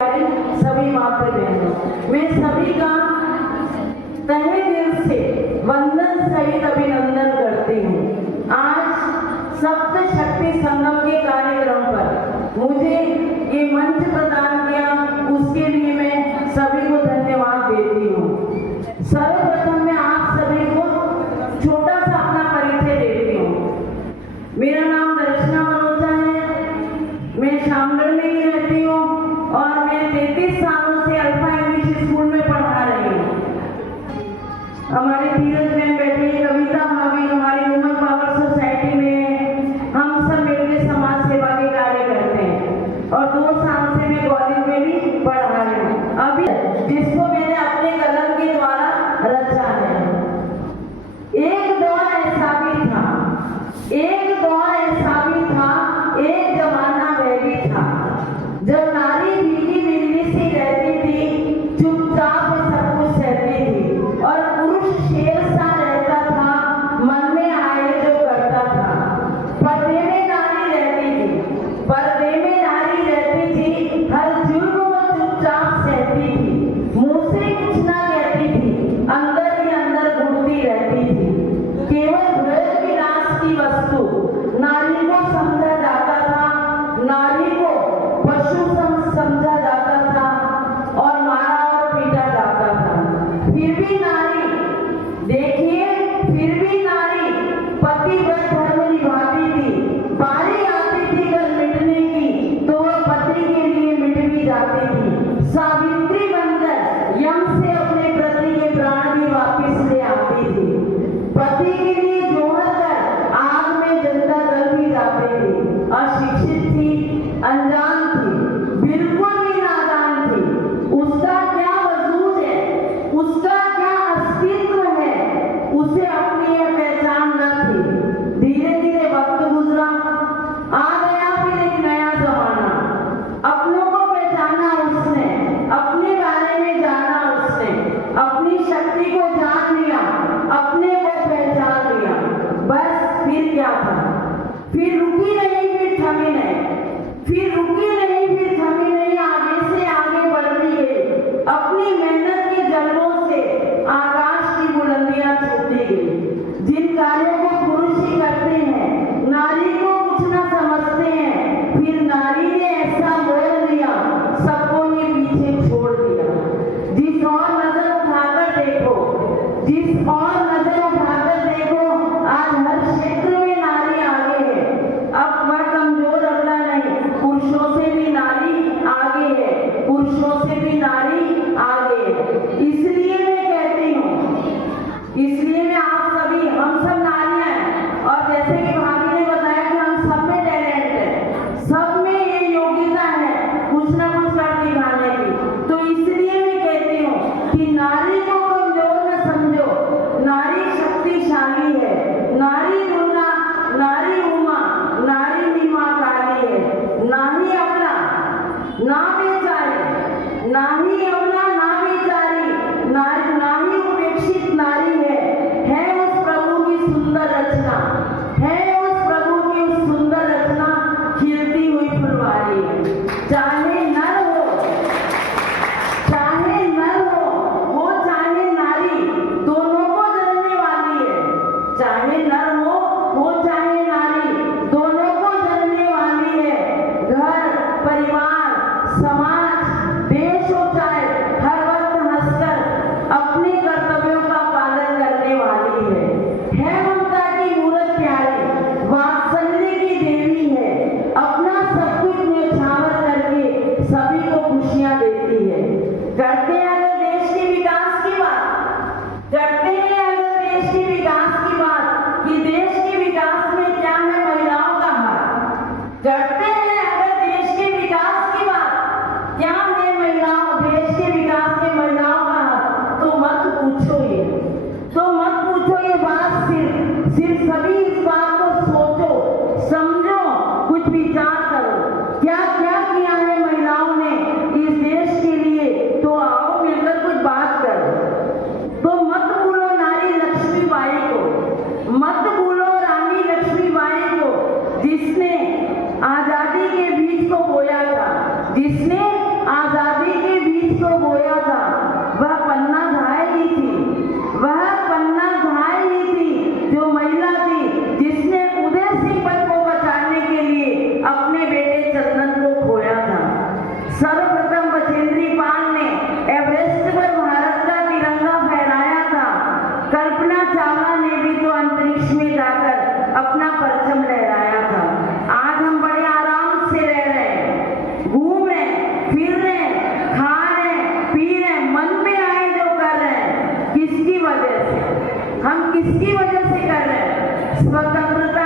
सभी माता बहनों, मैं सभी का तहे दिल से वंदन सहित अभिनंदन करती हूँ। आज सप्त शक्ति संगम के कार्यक्रम पर मुझे ये मंच प्रदान किया, उसके लिए मैं सभी को धन्यवाद देती हूँ। सर्वप्रथम मैं आप सभी को छोटा सा अपना परिचय देती हूँ। मेरा नाम दर्शना मनोजा है, मैं शामगढ़ में ही रहती हूँ और मैं 33 सालों से अल्फा इंग्लिश स्कूल में पढ़ा रही हूँ। हमारे धीरज में बैठी कविता भाभी हमारी वुमन पावर सोसाइटी में हम सब मिलकर समाज सेवा के कार्य करते हैं और 2 साल से मैं कॉलेज में भी पढ़ा रही हूँ, अभी जिसको मैंने अपने कलम के द्वारा रचा है। एक दौर ऐसा भी था, एक दौर ऐसा भी था, एक जमाना वह भी था जब नारी भीगी बिजली सी रहती थी, चुपचाप सब कुछ सहती थी और पुरुष शेर सा रहता था, मन में आए जो करता था। पर्दे में नारी रहती थी, पर्दे में नारी रहती थी, हर जुर्म वो चुपचाप सहती थी, मुंह से कुछ ना कहती थी, अंदर ही अंदर घुटती रहती थी। केवल भोग विलास की वस्तु नारी को समझा जाता था, नारी को पशु समझा जाता था और मारा और पीटा जाता था। फिर भी नारी, देखिए, फिर भी नारी पतिव्रत धर्म निभाती थी। बारी आती थी घर मिटने की तो वह पति के लिए मिट भी जाती थी। सावित्री बनकर यम से अपने पति के प्राण भी वापिस ले आती थी। पति के लिए जोहर कर आग में जलता जल भी जाती थी। अशिक्षित थी, अनजान थी, बिल्कुल भी नादान थी। उसका क्या वजूद है, उसका क्या अस्तित्व है, उसे अपनी यह पहचान न थी। धीरे धीरे वक्त गुजरा, आ गया फिर एक नया जमाना। अपनों को पहचाना उसने, अपनी किसकी वजह से कर रहे हैं? स्वतंत्रता